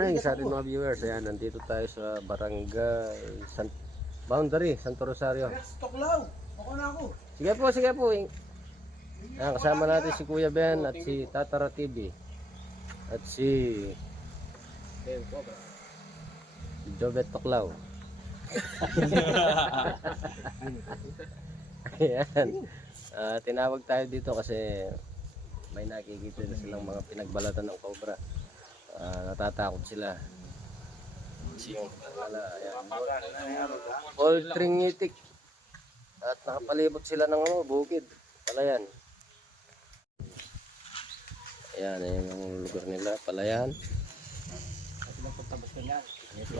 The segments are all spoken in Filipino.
morning sa ating mga viewers. Ayan, nandito tayo sa barangay Boundary, Santo Rosario. Toklaw! Ako na ako. Sige po, sige po. Ayan, kasama natin si Kuya Ben at si Tatara TV. At si Jobet Toklaw. Ayan. Tinawag tayo dito kasi may nakikita na silang mga pinagbalatan ng cobra. Natatakot sila. Poltringitik. At nakapalibot sila ng bukid. Palayan. Ayan, ayan ang lugar nila. Palayan.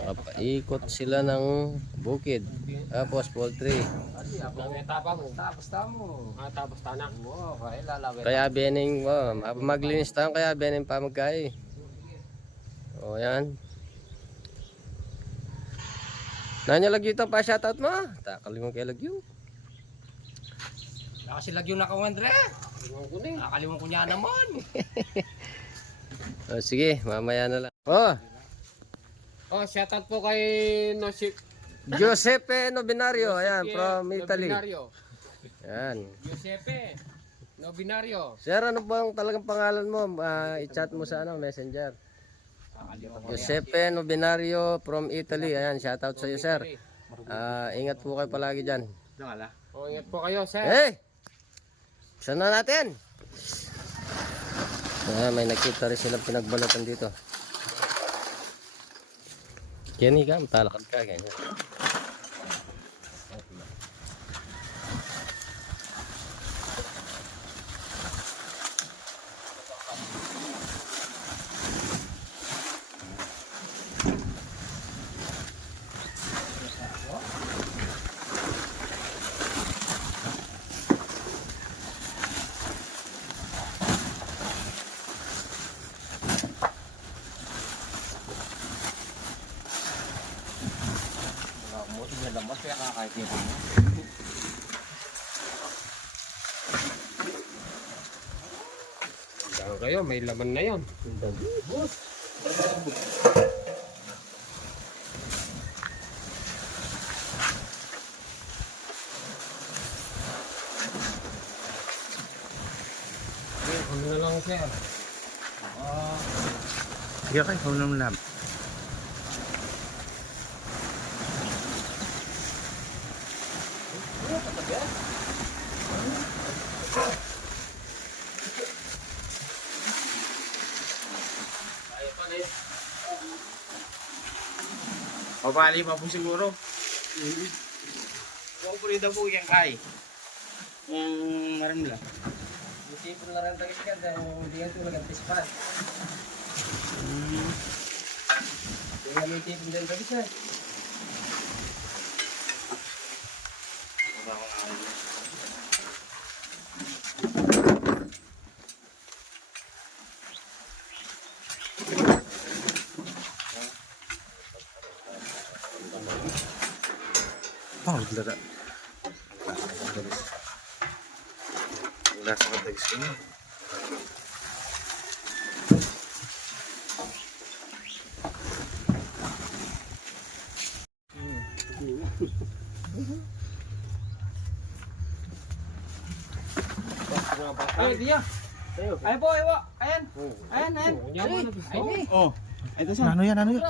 Nakapaikot sila ng bukid. Tapos poultry. Kaya bening maglinis tayo kaya bening pa magkay. O yan. Nanya lagyo ito pa shoutout mo. Takalimutan kay lagyo. Kasi lagyo na kawin Andre. Nakalimutan ko niya naman. O, sige, mamaya na lang. Oh, shoutout po kay Giuseppe Nobinario, ayan, from Italy. Ayan. Giuseppe Nobinario. Sir, ano bang talagang pangalan mo? I-chat mo sa Messenger. Giuseppe Nobinario from Italy. Ayan, shoutout sa iyo, sir. Ingat po kayo palagi dyan. Oh, ingat po kayo, sir. Hey! Saan na natin? May nakita rin silang pinagbalatan dito. Kenny ka, matalakad ka, ganyan. Lamas kaya kakakita mo. Daw kayo, may laman na 'yon. Boss. Ano na lang, sir? Sige kayo, kung naman lang. Pabali pa po siguro. Huwag po rin po yung kay. Yung maram lang. Yung tipo na rin tagis ka, hindi yan tulad ang pispan. Yung may tipo din tagis na. Lada. Wala sa katagis ko niya. Ay, diya. Ay po, ay po. Ayan. Ayan, ayan. Ay, Oh, ito siya. Ano yan? Ano yan?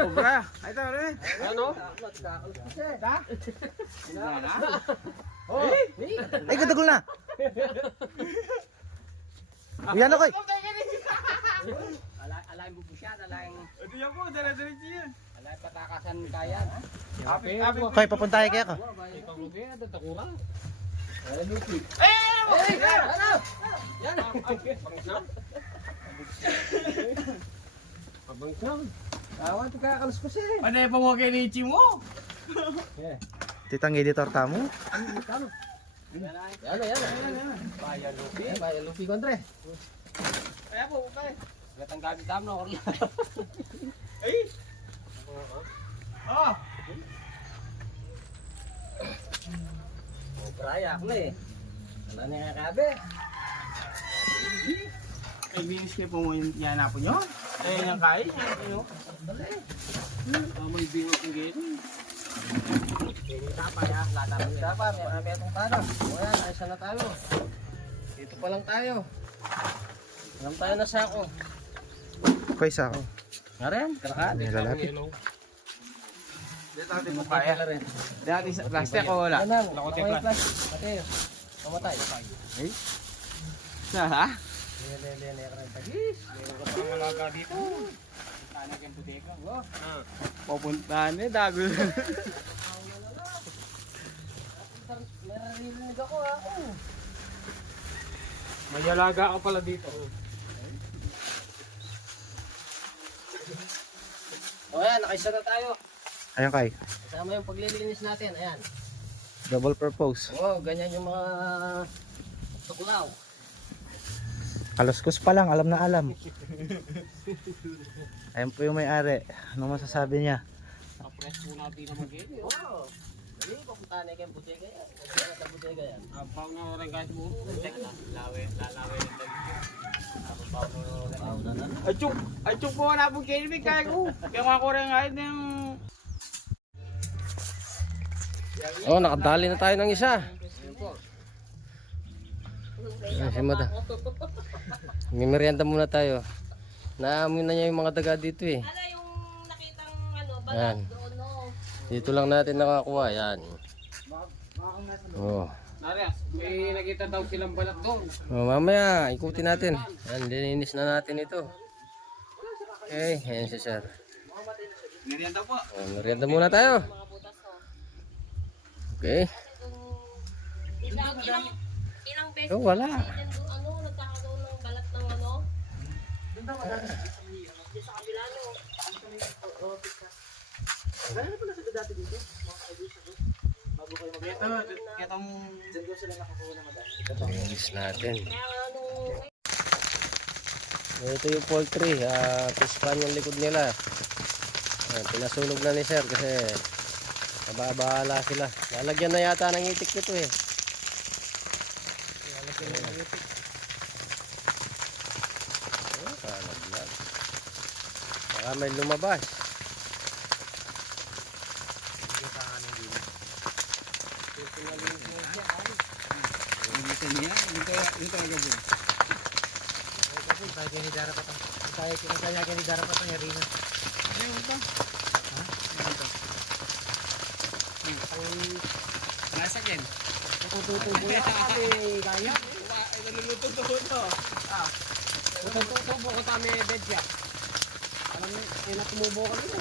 Cobra. Ito, ano yan? ano? Ay, kadagol na. Yan ako. Alain mo po siya, alain. Ito yan po, dala-diretso yan. Alain patakasan kaya. Apit. Kaya papuntahe kaya ka. Ikaw mo kaya, tatakura. Yan. Abang na. Awan, ito kakakalas ko siya. Panay pa mo kay Nichi mo. Titang editor tamo. Yan. Bayan Lupi kontre. Kaya po, kaya. Gatang gamit tamo na orla. Ay. Oh. Prayak na eh. Wala na kakabe. Ay, binis kayo po mo yung yan po nyo. Ayun ang kain. Ano? May bingo kong gini. Tapa, marami itong tanong. O yan, ayos na tayo. Dito pa lang tayo. Alam tayo na sako. Okay, sako. Nga rin, karakat. May lalapit. Dito natin mo kaya. Dati sa plastic o wala? Anang, ako yung plus. Pati, pamatay. Ay? Sa ha? Lele, tagis. Meron ka pang alaga dito. Sana kayong putika. Pupuntahan eh, dago. May naririnig ako ha. Oh. May alaga ka pala dito. O yan, nakaisa na tayo. Ayun kay. Kasama yung paglilinis natin, ayan. Double purpose. Oo, ganyan yung mga tuklaw. Kaluskus pa lang, alam na alam. Ayun po yung may-ari. Anong masasabi niya? Kapres po natin naman gini. Oo. Hindi, papuntahan na kayong butega yan. Papuntahan sa butega yan. Apaw na rin kahit mo. Lalawi ng dagito. Apaw na na. Achuk po na po gini. Kaya ko. Kaya ako rin kahit na yung... Oh, nakadali na tayo ng isa. Ayan si Mada. May merienda muna tayo. Naamoy na niya yung mga daga dito eh. Ano yung nakitang ano, Ayan. balat doon, no? Dito lang natin nakakuha. Yan. Oh. Nari, may nakita daw silang balat doon. Oh, mamaya, ikutin natin. Yan, lininis na natin ito. Okay, ayan si sir. Merienda po. Oh, merienda muna tayo. Mga butas, oh. Okay. Ilang beses Oh, wala. din doon, ano, nagkakaroon ng balat ng ano? Doon daw madami sa kabila, no? Kitang... Lininis natin. Kaya nung Ito yung poultry. Pispan yung likod nila. Pinasunog na ni sir kasi nababahala sila. Lalagyan na yata ng itik nito eh. Oh, kalaglag. Baka may lumabas. Ito niya. Ito talaga po. Ayun pa. Nasa kin. Tutubo na kami. Kaya. Ay, naluluto to ito. Tutubo ko kami bed siya. Alam mo, ay natumubo kami na.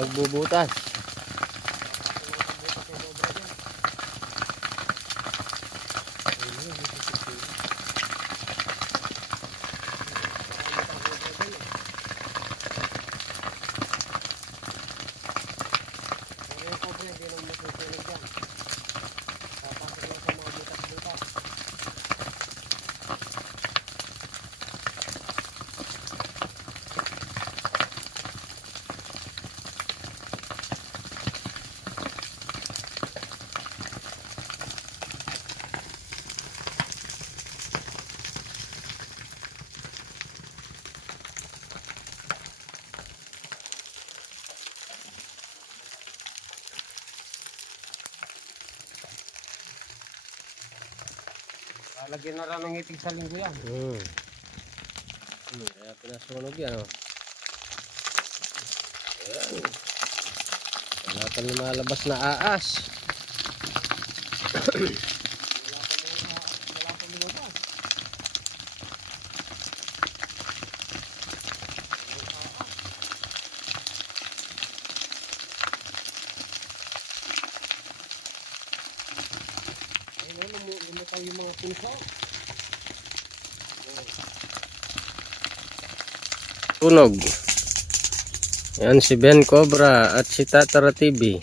Magbubutas. Lagyan na lang ng itig sa linggo yan. Kaya pinasunog yan. Oh. Ayan. Wala pa lumalabas na aas. Tunog. Yan si Ben Cobra at si Tatara TV.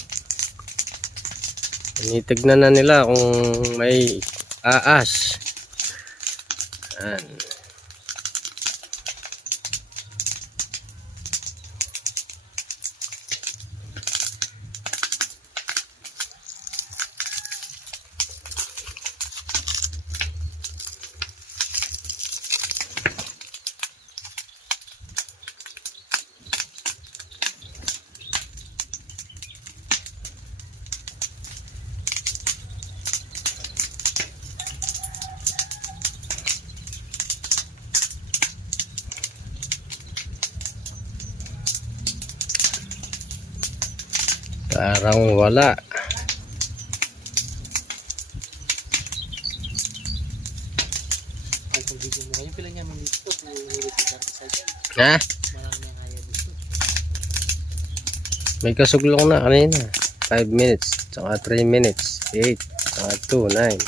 Tinitignan na nila kung may aas. Yan. Parang wala. Ha? May kasuglong na kanina. 5 minutes, saka 3 minutes, 8, saka 2, 9.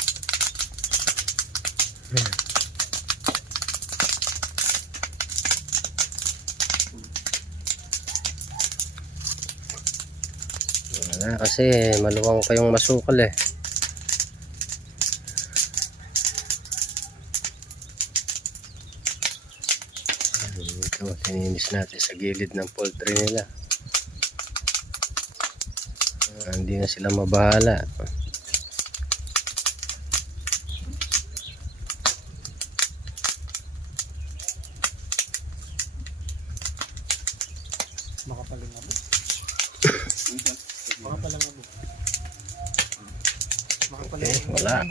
Wala kasi maluwang pa yung masukal eh. Ito, tininis natin sa gilid ng poultry nila. Hindi na sila mabahala. Makapalingabo. Makapalingabo. Okay, wala.